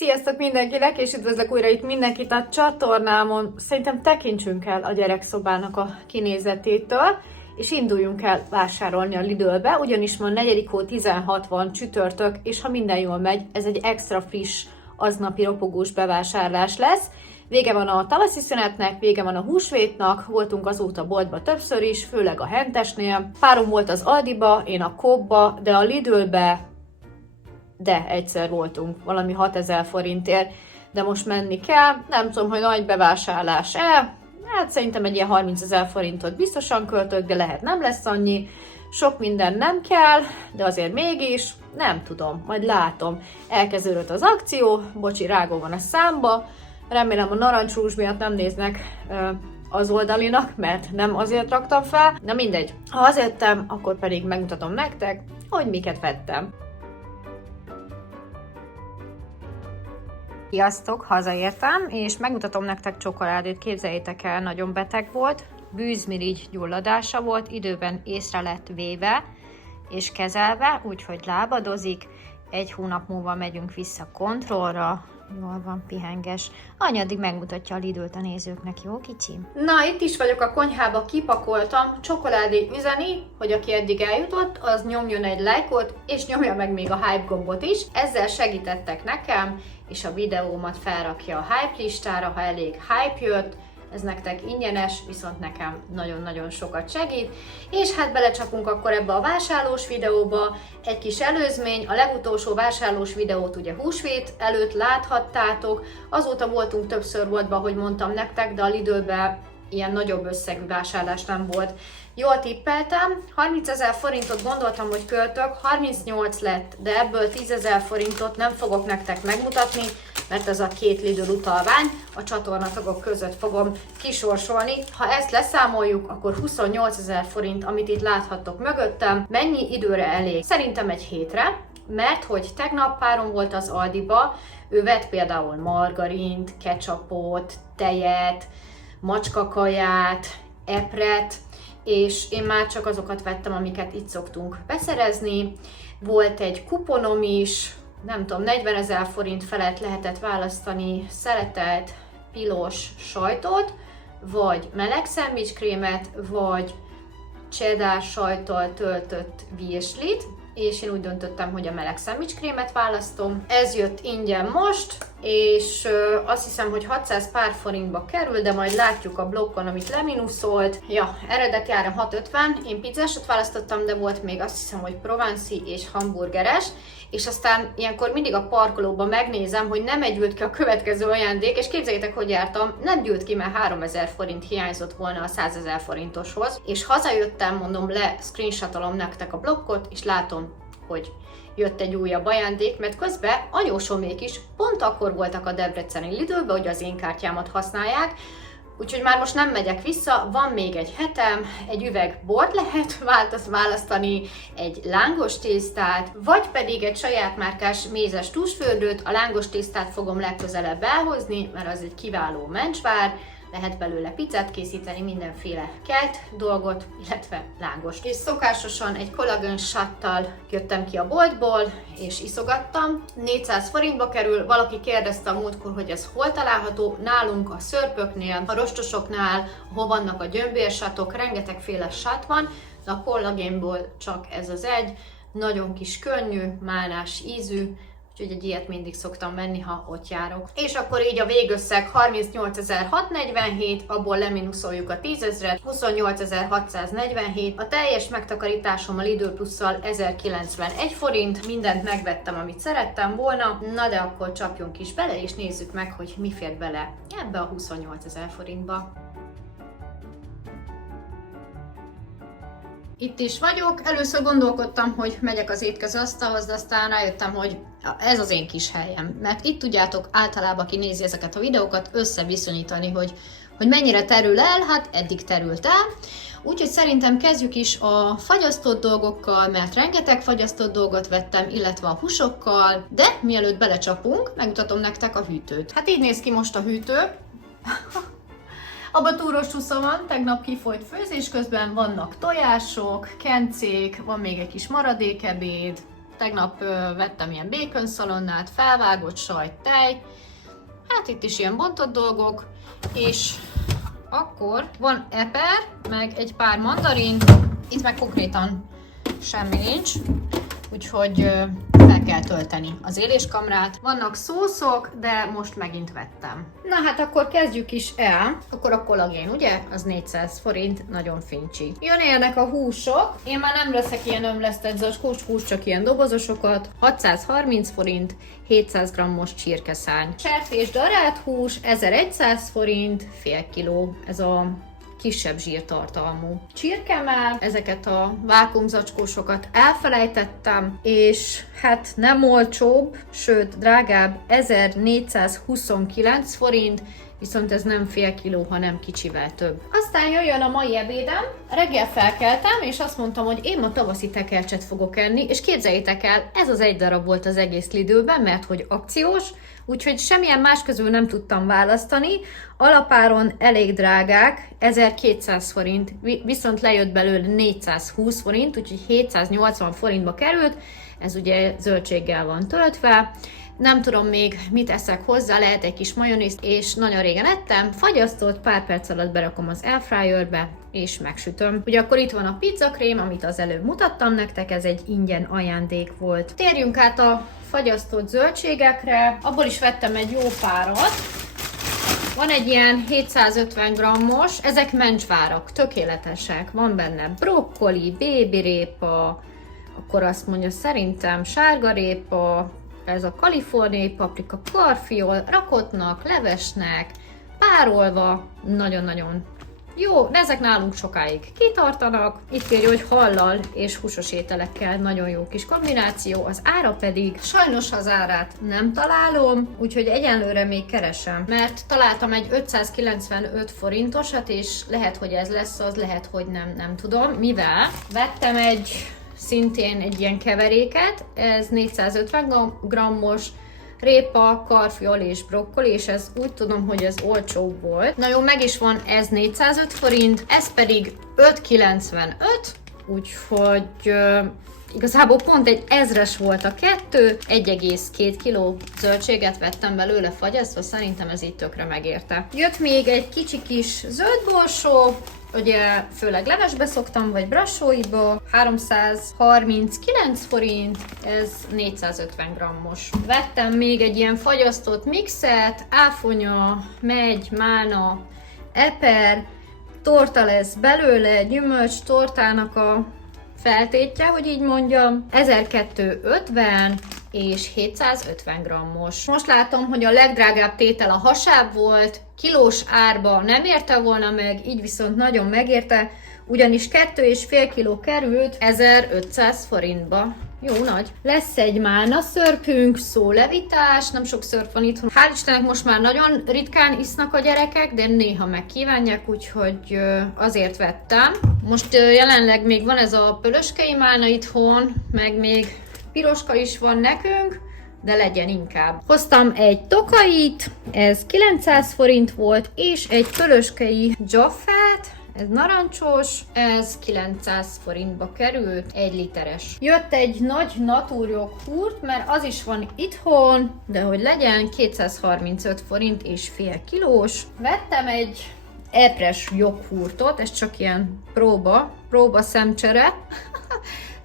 Sziasztok mindenkinek, és üdvözlök újra itt mindenkit a csatornámon. Szerintem tekintsünk el a gyerekszobának a kinézetétől, és induljunk el vásárolni a Lidlbe, ugyanis ma 4. hó 16 van, csütörtök, és ha minden jól megy, ez egy extra friss, aznapi ropogós bevásárlás lesz. Vége van a tavaszi szünetnek, vége van a húsvétnak, voltunk azóta boltba többször is, főleg a Hentesnél. Párom volt az Aldiba, én a Coopba, de a Lidlbe de egyszer voltunk, valami 6000 forintért, de most menni kell, nem tudom, hogy nagy bevásárlás-e, hát szerintem egy ilyen 30 000 forintot biztosan költök, de lehet nem lesz annyi, sok minden nem kell, de azért mégis, nem tudom, majd látom. Elkezdődött az akció, bocsi, rágó van a számba, remélem a narancsrúzs miatt nem néznek az oldalinak, mert nem azért raktam fel, na mindegy, ha azért jöttem, akkor pedig megmutatom nektek, hogy miket vettem. Sziasztok, hazaértem, és megmutatom nektek csokoládét, képzeljétek el, nagyon beteg volt, bűzmirigy gyulladása volt, időben észre lett véve és kezelve, úgyhogy lábadozik, 1 hónap múlva megyünk vissza kontrollra, jól van, pihenges. Anya addig megmutatja a Lidlt a nézőknek, jó kicsim? Na, itt is vagyok a konyhába, kipakoltam, csokoládé üzeni, hogy aki eddig eljutott, az nyomjon egy lájkot, és nyomja meg még a hype gombot is. Ezzel segítettek nekem, és a videómat felrakja a hype listára, ha elég hype jött. Ez nektek ingyenes, viszont nekem nagyon-nagyon sokat segít. És hát belecsapunk akkor ebbe a vásárlós videóba. Egy kis előzmény, a legutolsó vásárlós videót ugye húsvét előtt láthattátok. Azóta voltunk többször boltba, hogy mondtam nektek, de a Lidlbe ilyen nagyobb összegű vásárlás nem volt. Jól tippeltem, 30 000 forintot gondoltam, hogy költök, 38 lett, de ebből 10 000 forintot nem fogok nektek megmutatni, mert ez a 2 Lidl utalvány, a csatornatagok között fogom kisorsolni. Ha ezt leszámoljuk, akkor 28 000 forint, amit itt láthattok mögöttem. Mennyi időre elég? Szerintem egy hétre, mert hogy tegnap párom volt az Aldiba, ő vett például margarint, ketchupot, tejet, macskakaját, epret, és én már csak azokat vettem, amiket itt szoktunk beszerezni. Volt egy kuponom is, nem tudom, 40 000 forint felett lehetett választani szeletelt pilos sajtot, vagy meleg szendvicskrémet, vagy cheddar sajttal töltött virslit, és én úgy döntöttem, hogy a meleg szendvicskrémet választom. Ez jött ingyen most, és azt hiszem, hogy 600 pár forintba kerül, de majd látjuk a blokkon, amit leminuszolt. Ja, eredeti ára 650, én pizzásot választottam, de volt még azt hiszem, hogy provanci és hamburgeres, és aztán ilyenkor mindig a parkolóban megnézem, hogy nem gyűlt ki a következő ajándék, és képzeljétek, hogy jártam, nem gyűlt ki, mert 3000 forint hiányzott volna a 100 000 forintoshoz, és hazajöttem, mondom, screenshotolom nektek a blokkot, és látom, hogy jött egy újabb ajándék, mert közben anyósomék is pont akkor voltak a debreceni Lidlbe, hogy az én kártyámat használják, úgyhogy már most nem megyek vissza, van még egy hetem, egy üveg bort lehet választani, egy lángos tésztát, vagy pedig egy saját márkás mézes tusfürdőt. A lángos tésztát fogom legközelebb elhozni, mert az egy kiváló mencsvár, lehet belőle pizzát készíteni, mindenféle kelt dolgot, illetve lángos. És szokásosan egy kollagén shottal jöttem ki a boltból, és iszogattam. 400 forintba kerül, valaki kérdezte a múltkor, hogy ez hol található. Nálunk a szörpöknél, a rostosoknál, ahol vannak a gyömbérsatok, rengetegféle sat van, de a kollagénból csak ez az egy, nagyon kis könnyű, málnás ízű, úgyhogy egy ilyet mindig szoktam venni, ha ott járok. És akkor így a végösszeg 38.647, abból leminuszoljuk a 10 000-et, 28.647, a teljes megtakarításom a Lidl Plusszal 1091 forint, mindent megvettem, amit szerettem volna, na de akkor csapjunk is bele, és nézzük meg, hogy mi fér bele ebbe a 28 000 forintba. Itt is vagyok. Először gondolkodtam, hogy megyek az étkezőasztalhoz, de aztán rájöttem, hogy ez az én kis helyem. Mert itt tudjátok általában, aki nézi ezeket a videókat, összeviszonyítani, hogy mennyire terül el, hát eddig terült el. Úgyhogy szerintem kezdjük is a fagyasztott dolgokkal, mert rengeteg fagyasztott dolgot vettem, illetve a húsokkal, de mielőtt belecsapunk, megmutatom nektek a hűtőt. Hát így néz ki most a hűtő. Abba túros csúsza van, tegnap kifolyt főzés közben, vannak tojások, kencék, van még egy kis maradékebéd, tegnap vettem ilyen bacon szalonnát, felvágott sajt, tej, hát itt is ilyen bontott dolgok, és akkor van eper, meg egy pár mandarin, itt meg konkrétan semmi nincs, úgyhogy fel kell tölteni az éléskamrát. Vannak szószok, de most megint vettem. Na hát akkor kezdjük is el. Akkor a kollagén, ugye? Az 400 forint, nagyon fincsi. Jönnek a húsok. Én már nem veszek ilyen ömlesztett zacskós hús, csak ilyen dobozosokat. 630 forint, 700 g-os csirkeszány. Sertés darált hús, 1100 forint, fél kiló. Ez a kisebb zsírtartalmú csirkemell, ezeket a vákuumzacskósokat elfelejtettem, és hát nem olcsóbb, sőt drágább, 1429 forint, viszont ez nem fél kiló, hanem kicsivel több. Aztán jöjjön a mai ebédem. Reggel felkeltem, és azt mondtam, hogy én ma tavaszi tekercset fogok enni, és képzeljétek el, ez az egy darab volt az egész Lidlben, mert hogy akciós, úgyhogy semmilyen más közül nem tudtam választani. Alapáron elég drágák, 1200 forint, viszont lejött belőle 420 forint, úgyhogy 780 forintba került, ez ugye zöldséggel van töltve. Nem tudom még mit eszek hozzá, lehet egy kis majonézt, és nagyon régen ettem. Fagyasztott, pár perc alatt berakom az airfryerbe, és megsütöm. Ugye akkor itt van a pizzakrém, amit az előbb mutattam nektek, ez egy ingyen ajándék volt. Térjünk át a fagyasztott zöldségekre, abból is vettem egy jó párat. Van egy ilyen 750 g-os, ezek mencsvárak, tökéletesek. Van benne brokkoli, bébirépa, akkor azt mondja szerintem sárgarépa, ez a kaliforniai paprika, karfiol, rakottnak, levesnek, párolva, nagyon-nagyon jó, de ezek nálunk sokáig kitartanak. Itt írja, hogy hallal és húsos ételekkel nagyon jó kis kombináció, az ára pedig, sajnos az árát nem találom, úgyhogy egyenlőre még keresem, mert találtam egy 595 forintosat, és lehet, hogy ez lesz az, lehet, hogy nem tudom, mivel vettem szintén egy ilyen keveréket, ez 450 g-os, répa, karfiol és brokkoli, és ez úgy tudom, hogy ez olcsóbb volt. Na jó, meg is van, ez 405 forint, ez pedig 595, úgyhogy igazából pont egy 1000-es volt a kettő, 1,2 kg zöldséget vettem belőle fagyasztva, szerintem ez így tökre megérte. Jött még egy kicsi kis zöldborsó, ugye főleg levesbe szoktam, vagy brassóiba, 339 forint, ez 450 g-os. Vettem még egy ilyen fagyasztott mixet, áfonya, megy, málna, eper, torta lesz belőle, gyümölcs tortának a feltétje, hogy így mondjam, 1250 és 750 g-os. Most látom, hogy a legdrágább tétel a hasáb volt, kilós árba nem érte volna meg, így viszont nagyon megérte, ugyanis 2,5 kg került 1500 forintba. Jó nagy. Lesz egy málna szörpünk, szólevitás, nem sok szörp van itthon. Hál' Istennek most már nagyon ritkán isznak a gyerekek, de néha megkívánják, úgyhogy azért vettem. Most jelenleg még van ez a pölöskei málna itthon, meg még piroska is van nekünk, de legyen inkább. Hoztam egy tokait, ez 900 forint volt, és egy pölöskei Jaffát, ez narancsos, ez 900 forintba került, 1 literes. Jött egy nagy naturjoghurt, mert az is van itthon, de hogy legyen, 235 forint és fél kilós. Vettem egy epres joghurtot, ez csak ilyen próba szemcsere.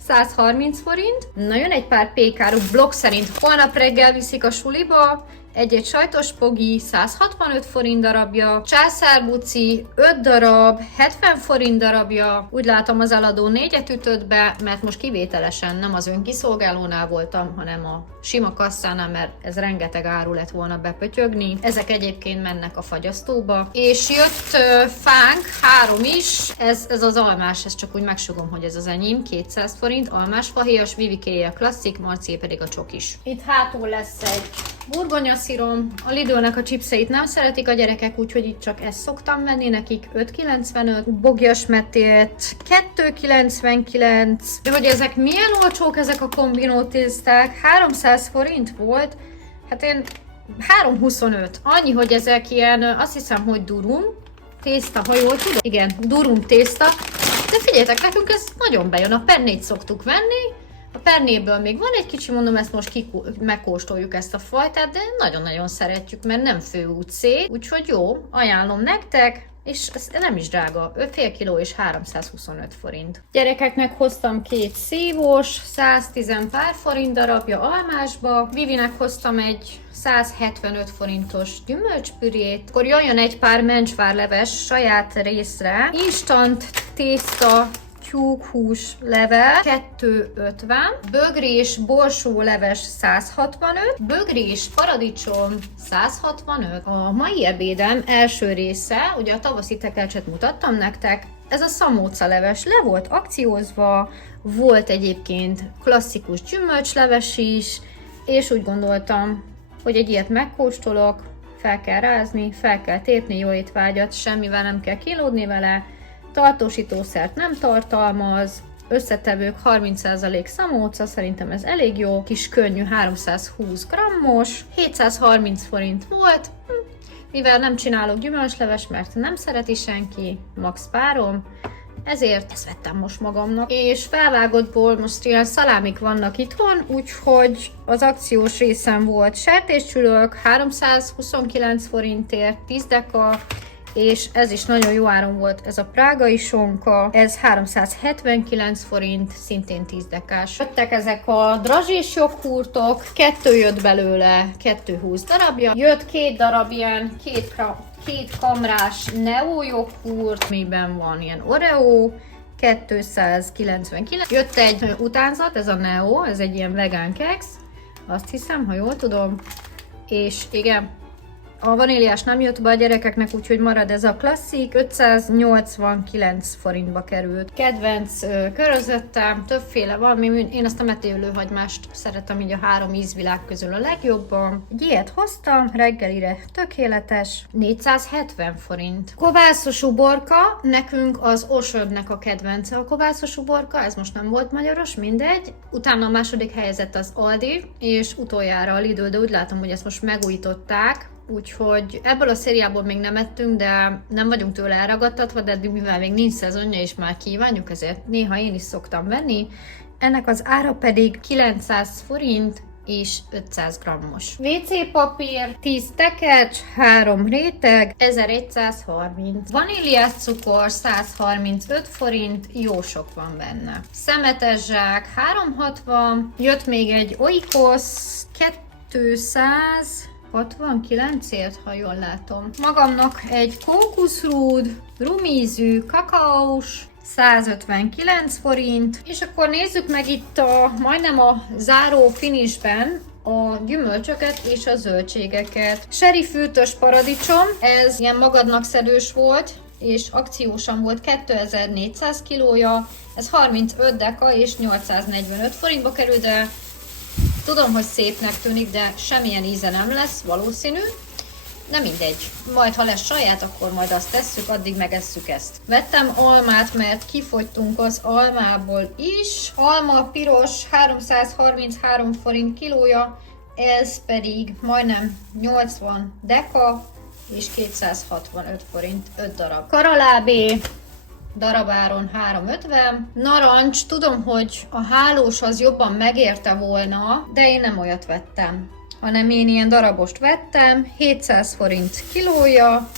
130 forint. Na jön egy pár pékáru, blokk szerint holnap reggel viszik a suliba, egy sajtos pogi, 165 forint darabja, császárbuci, 5 darab, 70 forint darabja, úgy látom az eladó 4-et ütött be, mert most kivételesen nem az önkiszolgálónál voltam, hanem a sima kasszánál, mert ez rengeteg áru lett volna bepötyögni. Ezek egyébként mennek a fagyasztóba. És jött fánk, 3 is, ez az almás, ez csak úgy megsugom, hogy ez az enyém, 200 forint, almás fahéjas, Vivikéje klasszik, Marcié pedig a csokis. Itt hátul lesz egy burgonyaszírom. A Lidlnek a chipseit nem szeretik a gyerekek, úgyhogy itt csak ezt szoktam venni, nekik 5,95. Bogyas metét 2,99. De hogy ezek milyen olcsók, ezek a kombinó tészták? 300 forint volt? Hát én 3,25. Annyi, hogy ezek ilyen, azt hiszem, hogy durum tészta, ha jól tudom. Igen, durum tészta. De figyeljetek, nekünk ez nagyon bejön. A pennét szoktuk venni, A pernéből még van egy kicsi, mondom, ezt most megkóstoljuk ezt a fajtát, de nagyon-nagyon szeretjük, mert nem főútszél, úgyhogy jó, ajánlom nektek, és ez nem is drága, fél kiló és 325 forint. Gyerekeknek hoztam 2 szívós, 110 pár forint darabja almásba, Vivinek hoztam egy 175 forintos gyümölcspürét, akkor jöjjön egy pár mencsvárleves saját részre, instant tészta, tyúkhús level 250, bögrés borsó leves 165, bögrés paradicsom 165. A mai ebédem első része, ugye a tavaszi tekercset mutattam nektek, ez a szamóca leves le volt akciózva, volt egyébként klasszikus gyümölcsleves is, és úgy gondoltam, hogy egy ilyet megkóstolok, fel kell rázni, fel kell tépni, jó étvágyat, semmivel nem kell kínlódni vele, tartósítószert nem tartalmaz, összetevők 30% szamóca, szerintem ez elég jó, kis könnyű 320 grammos, 730 forint volt, mivel nem csinálok gyümölcsleves, mert nem szereti senki, max párom, ezért ezt vettem most magamnak. És felvágottból most ilyen szalámik vannak itthon, úgyhogy az akciós részem volt sertéscsülök, 329 forintért, 10 deka, és ez is nagyon jó áron volt, ez a prágai sonka, ez 379 forint, szintén 10 dekás. Jöttek ezek a drazsés joghurtok, 2 jött belőle, 220 darabja, jött 2 darab ilyen, 2 kamrás Neo joghurt, miben van ilyen Oreo, 299. Jött egy utánzat, ez a Neo, ez egy ilyen vegán keksz, azt hiszem, ha jól tudom, és igen, a vaníliás nem jött be a gyerekeknek, úgyhogy marad ez a klasszik. 589 forintba került. Kedvenc körözöttem, többféle van, én ezt a metélőhagymást szeretem így a 3 ízvilág közül a legjobban. Egy ilyet hoztam, reggelire tökéletes, 470 forint. Kovászos uborka, nekünk az Osödnek a kedvence a kovászos uborka, ez most nem volt magyaros, mindegy. Utána a második helyezett az Aldi, és utoljára a Lidl, de úgy látom, hogy ezt most megújították. Úgyhogy ebből a szériából még nem ettünk, de nem vagyunk tőle elragadtatva, de eddig mivel még nincs szezonja és már kívánjuk, ezért néha én is szoktam venni. Ennek az ára pedig 900 forint és 500 grammos. WC papír, 10 tekercs, 3 réteg, 1130. Vaníliás cukor, 135 forint, jó sok van benne. Szemetes zsák, 360, jött még egy Oikos, 269-ért, ha jól látom. Magamnak egy kókuszrúd, rumízű, kakaós, 159 forint. És akkor nézzük meg itt majdnem a záró finishben a gyümölcsöket és a zöldségeket. Seri fűtös paradicsom, ez ilyen magadnak szedős volt, és akciósan volt 2400 kilója, ez 35 deka és 845 forintba kerül, de tudom, hogy szépnek tűnik, de semmilyen íze nem lesz, valószínű. De mindegy, majd ha lesz saját, akkor majd azt tesszük, addig megesszük ezt. Vettem almát, mert kifogytunk az almából is. Alma piros, 333 forint kilója, ez pedig majdnem 80 deka, és 265 forint 5 darab. Karalábé, darabáron 350. Narancs, tudom, hogy a hálós az jobban megérte volna, de én nem olyat vettem, hanem én ilyen darabost vettem, 700 forint kilója,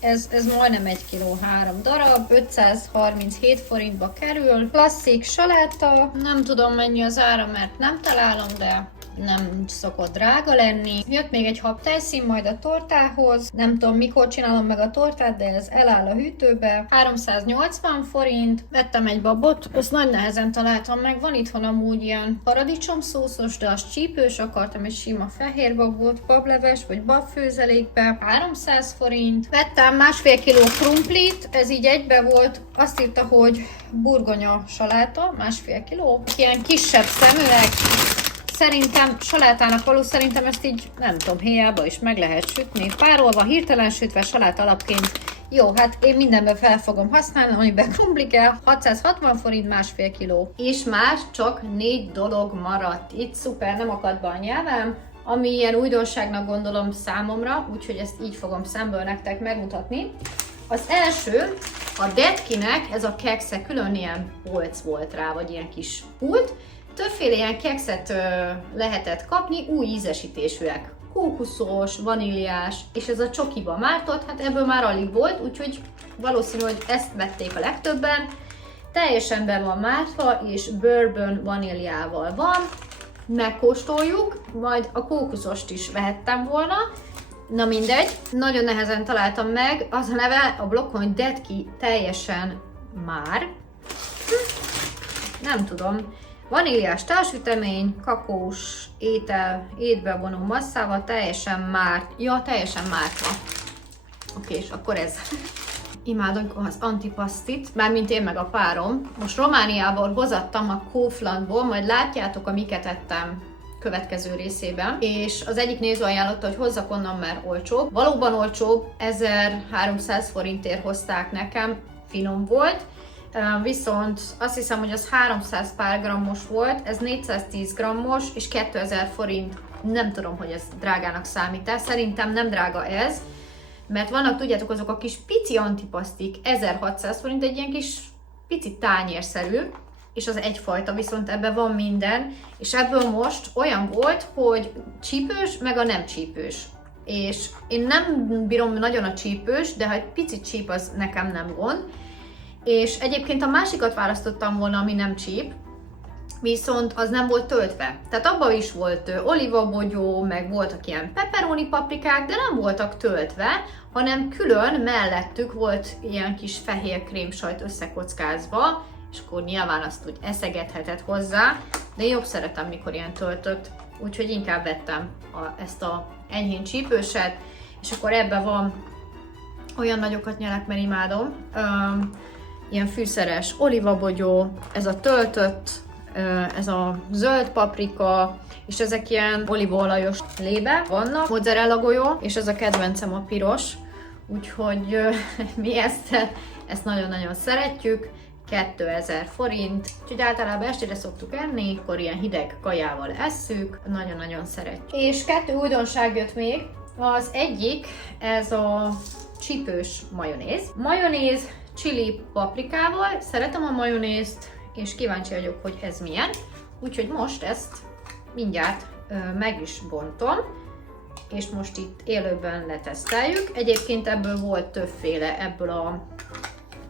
ez majdnem 1 kiló 3 darab, 537 forintba kerül. Klasszik saláta, nem tudom mennyi az ára, mert nem találom, de nem szokott drága lenni. Jött még egy habtejszín majd a tortához, nem tudom mikor csinálom meg a tortát, de ez eláll a hűtőbe. 380 forint, vettem egy babot, azt nagy nehezen találtam meg, van itthon amúgy ilyen paradicsomszószos, de az csípős, akartam egy sima fehér babot, bableves vagy babfőzelékbe, 300 forint. Vettem 1,5 kiló krumplit, ez így egybe volt, azt írta, hogy burgonya saláta, 1,5 kiló, ilyen kisebb szemüveg. Szerintem salátának való, szerintem ezt így, nem tudom, héjába is meg lehet sütni. Párolva, hirtelen sütve, salát alapként. Jó, hát én mindenben fel fogom használni, amiben krumpli kell. 660 forint, 1,5 kiló. És más csak 4 dolog maradt. Itt szuper, nem akad be a nyelvem, ami ilyen újdonságnak gondolom számomra, úgyhogy ezt így fogom szemből nektek megmutatni. Az első, a Detkinek ez a keksze, külön ilyen polc volt rá, vagy ilyen kis pult. Többféle ilyen kekszet lehetett kapni, új ízesítésűek. Kókuszos, vaníliás, és ez a csokiba mártott, hát ebből már alig volt, úgyhogy valószínű, hogy ezt vették a legtöbben. Teljesen be van mártva, és bourbon vaníliával van. Megkóstoljuk, majd a kókuszost is vehettem volna. Na mindegy, nagyon nehezen találtam meg, az a neve a blokkon, hogy Dead Key teljesen már. Nem tudom. Vaníliás társütemény, kakós étel, étbe vonó masszával, teljesen már. Ja, teljesen mártva. Oké, és akkor ez. Imádom az antipasztit, mármint én meg a párom. Most Romániából hozattam a Kauflandból, majd látjátok, amiket ettem következő részében, és az egyik néző ajánlotta, hogy hozzak onnan, mert olcsóbb. Valóban olcsóbb, 1300 forintért hozták nekem, finom volt, viszont azt hiszem, hogy az 300 pár grammos volt, ez 410 grammos, és 2000 forint, nem tudom, hogy ez drágának számít-e, szerintem nem drága ez, mert vannak, tudjátok, azok a kis pici antipasztik, 1600 forint, egy ilyen kis pici tányérszerű, és az egyfajta, viszont ebben van minden, és ebből most olyan volt, hogy csípős, meg a nem csípős. És én nem bírom nagyon a csípős, de ha egy picit csíp, az nekem nem gond. És egyébként a másikat választottam volna, ami nem csíp, viszont az nem volt töltve. Tehát abban is volt olívabogyó, meg voltak ilyen pepperoni paprikák, de nem voltak töltve, hanem külön mellettük volt ilyen kis fehér krémsajt összekockázva, és akkor nyilván azt úgy eszegethetett hozzá, de jobb szeretem, mikor ilyen töltött, úgyhogy inkább vettem ezt a enyhén csípőset, és akkor ebben van, olyan nagyokat nyelek, mert imádom, ilyen fűszeres olivabogyó, ez a töltött, ez a zöld paprika, és ezek ilyen olívaolajos lébe vannak, mozzarella golyó, és ez a kedvencem a piros, úgyhogy mi ezt nagyon-nagyon szeretjük. 2000 forint, úgyhogy általában estére szoktuk enni, akkor ilyen hideg kajával esszük, nagyon-nagyon szeretjük. És 2 újdonság jött még, az egyik, ez a csípős majonéz. Majonéz chili paprikával, szeretem a majonézt, és kíváncsi vagyok, hogy ez milyen, úgyhogy most ezt mindjárt meg is bontom, és most itt élőben leteszteljük. Egyébként ebből volt többféle, ebből a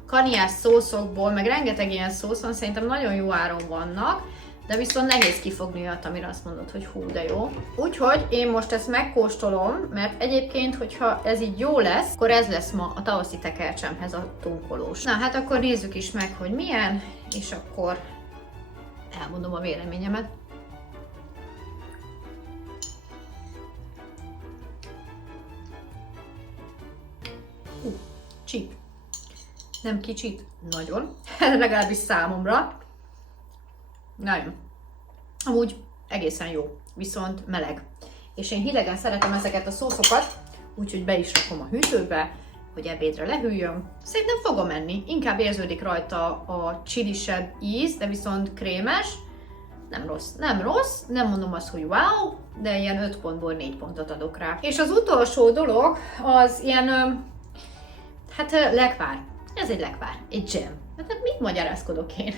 kaniás szószokból, meg rengeteg ilyen szósz van, szerintem nagyon jó áron vannak, de viszont nehéz kifogni olyat, amire azt mondod, hogy hú, de jó. Úgyhogy én most ezt megkóstolom, mert egyébként, hogyha ez így jó lesz, akkor ez lesz ma a tavaszi tekercsemhez a tunkolós. Na hát akkor nézzük is meg, hogy milyen, és akkor elmondom a véleményemet. Csíp. Nem kicsit, nagyon, legalábbis számomra. Nagyon. Amúgy egészen jó, viszont meleg. És én hidegen szeretem ezeket a szószokat, úgyhogy be is rakom a hűtőbe, hogy ebédre lehűljön. Szerintem fogom enni, inkább érződik rajta a csilisebb íz, de viszont krémes. Nem rossz, nem mondom azt, hogy wow, de ilyen 5 pontból 4 pontot adok rá. És az utolsó dolog, az ilyen, hát lekvár. Ez egy lekvár, egy jam. Hát mit magyarázkodok én?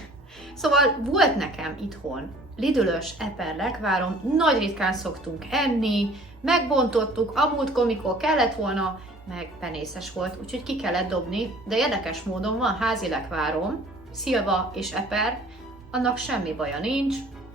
Szóval volt nekem itthon Lidl-ös eper lekvárom, nagy ritkán szoktunk enni, megbontottuk, a múltkor, mikor kellett volna, meg penészes volt, úgyhogy ki kellett dobni, de érdekes módon van házi lekvárom, szilva és eper, annak semmi baja nincs,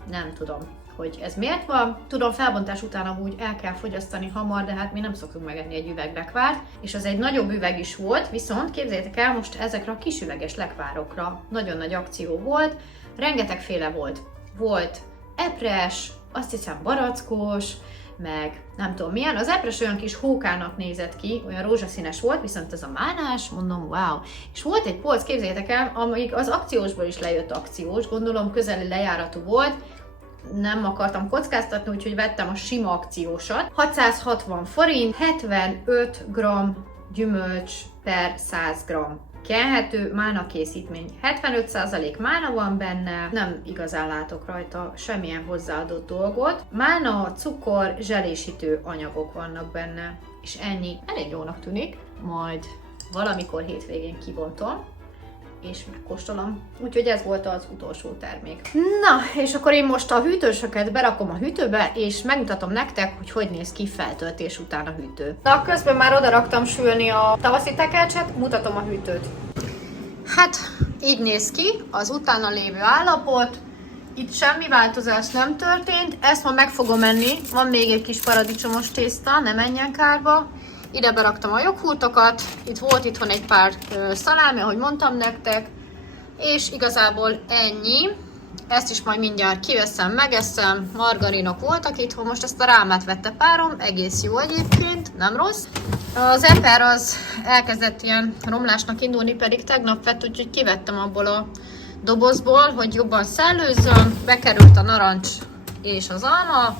nem tudom, hogy ez miért van. Tudom, felbontás után amúgy el kell fogyasztani hamar, de hát mi nem szoktunk megenni egy üveg lekvárt, és az egy nagyobb üveg is volt, viszont képzeljétek el, most ezekre a kis üveges lekvárokra nagyon nagy akció volt, rengetegféle volt. Volt epres, azt hiszem barackos, meg nem tudom milyen. Az epres olyan kis hókának nézett ki, olyan rózsaszínes volt, viszont ez a mánás, mondom, wow. És volt egy polc, képzeljétek el, amíg az akciósból is lejött akciós, gondolom közeli lejáratú volt, nem akartam kockáztatni, úgyhogy vettem a sima akciósat. 660 forint, 75 g gyümölcs per 100 g kenhető mána készítmény. 75% mána van benne, nem igazán látok rajta semmilyen hozzáadott dolgot. Mána, cukor, zselésítő anyagok vannak benne, és ennyi. Elég jónak tűnik, majd valamikor hétvégén kibontom, és megkóstolom. Úgyhogy ez volt az utolsó termék. Na, és akkor én most a hűtősöket berakom a hűtőbe, és megmutatom nektek, hogy hogy néz ki feltöltés után a hűtő. Na, közben már oda raktam sülni a tavaszi tekercset, mutatom a hűtőt. Hát, így néz ki az utána lévő állapot. Itt semmi változás nem történt, ezt ma meg fogom enni, van még egy kis paradicsomos tészta, ne menjen kárba. Ide beraktam a joghurtokat, itt volt itthon egy pár szalámi, ahogy mondtam nektek, és igazából ennyi. Ezt is majd mindjárt kiveszem, megeszem, margarinok voltak itthon, most ezt a rámát vette párom, egész jó egyébként, nem rossz. Az eper az elkezdett ilyen romlásnak indulni, pedig tegnap vett, úgyhogy kivettem abból a dobozból, hogy jobban szellőzzön, bekerült a narancs és az alma,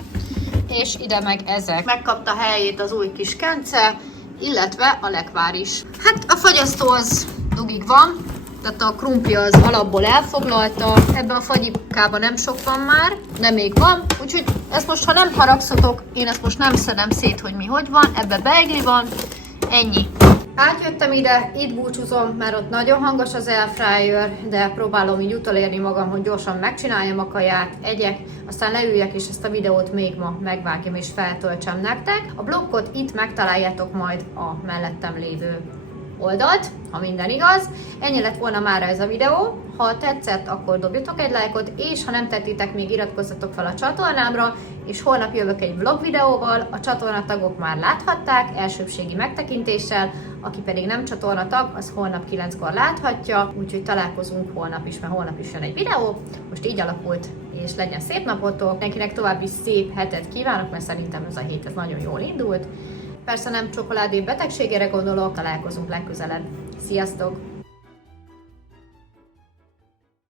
és ide meg ezek. Megkapta helyét az új kis kence, illetve a lekvár is. Hát a fagyasztó az dugig van, tehát a krumpli az alapból elfoglalta, ebben a fagyikában nem sok van már, de még van, úgyhogy ezt most, ha nem haragszotok, én ezt most nem szedem szét, hogy mi hogy van, ebbe beigli van, ennyi. Átjöttem ide, itt búcsúzom, mert ott nagyon hangos az airfryer, de próbálom így utolérni magam, hogy gyorsan megcsináljam a kaját, egyek, aztán leüljek és ezt a videót még ma megvágjam és feltöltsem nektek. A blokkot itt megtaláljátok majd a mellettem lévő oldalt, ha minden igaz. Ennyi lett volna már ez a videó. Ha tetszett, akkor dobjatok egy lájkot, és ha nem tettétek, még iratkozzatok fel a csatornámra, és holnap jövök egy vlog videóval, a csatornatagok már láthatták, elsőbségi megtekintéssel, aki pedig nem csatornatag, az holnap 9-kor láthatja, úgyhogy találkozunk holnap is, mert holnap is jön egy videó. Most így alakult, és legyen szép napotok, mindenkinek további szép hetet kívánok, mert szerintem ez a hét ez nagyon jól indult. Persze nem csokoládé betegségére gondolok, találkozunk legközelebb. Sziasztok!